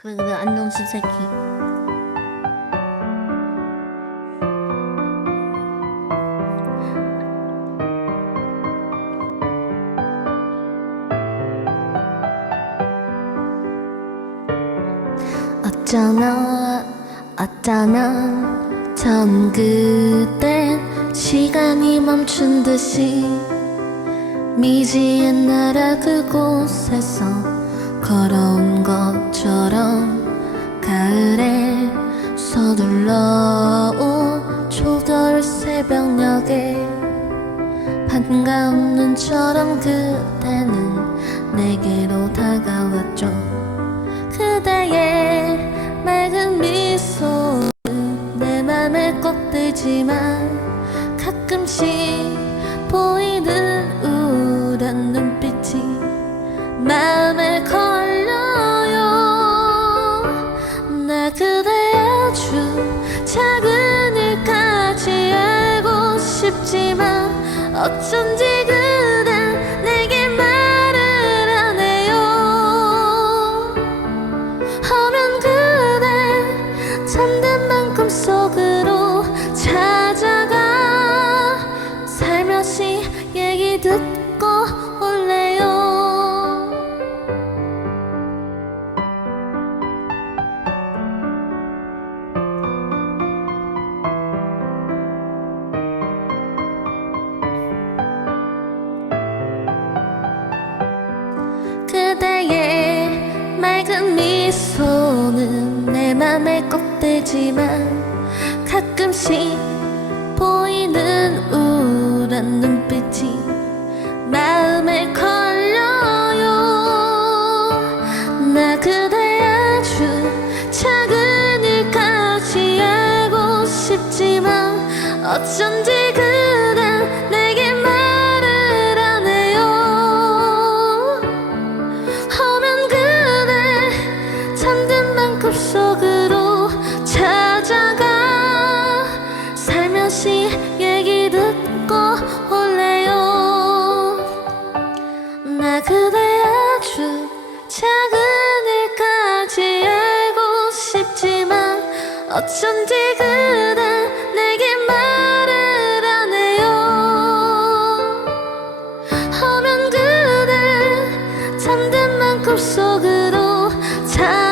그래 그래 안녕 신새끼 어쩌면 어쩌면 전 그때 시간이 멈춘 듯이 미지의 나라 그곳에서 걸어온 것처럼 새벽녘에 반가운 눈처럼 그대는 내게로 다가왔죠. 그대의 맑은 미소는 내 맘에 꼭 들지만 가끔씩 보이는 우울한 눈빛이 마음 싶지만 어쩐지 그댄 내게 말을 안 해요. 하면 그대 잠든 만큼 속으로 찾아가. 살며시 얘기 듣고 미소는 내 맘에 꼭 들지만 가끔씩 보이는 우울한 눈빛이 마음에 걸려요. 나 그대 아주 작은 일까지 알고 싶지만 어쩐지 그 어쩐지 그댄 내게 말을 안 해요. 하면 그대 잠든 만큼 속으로 잘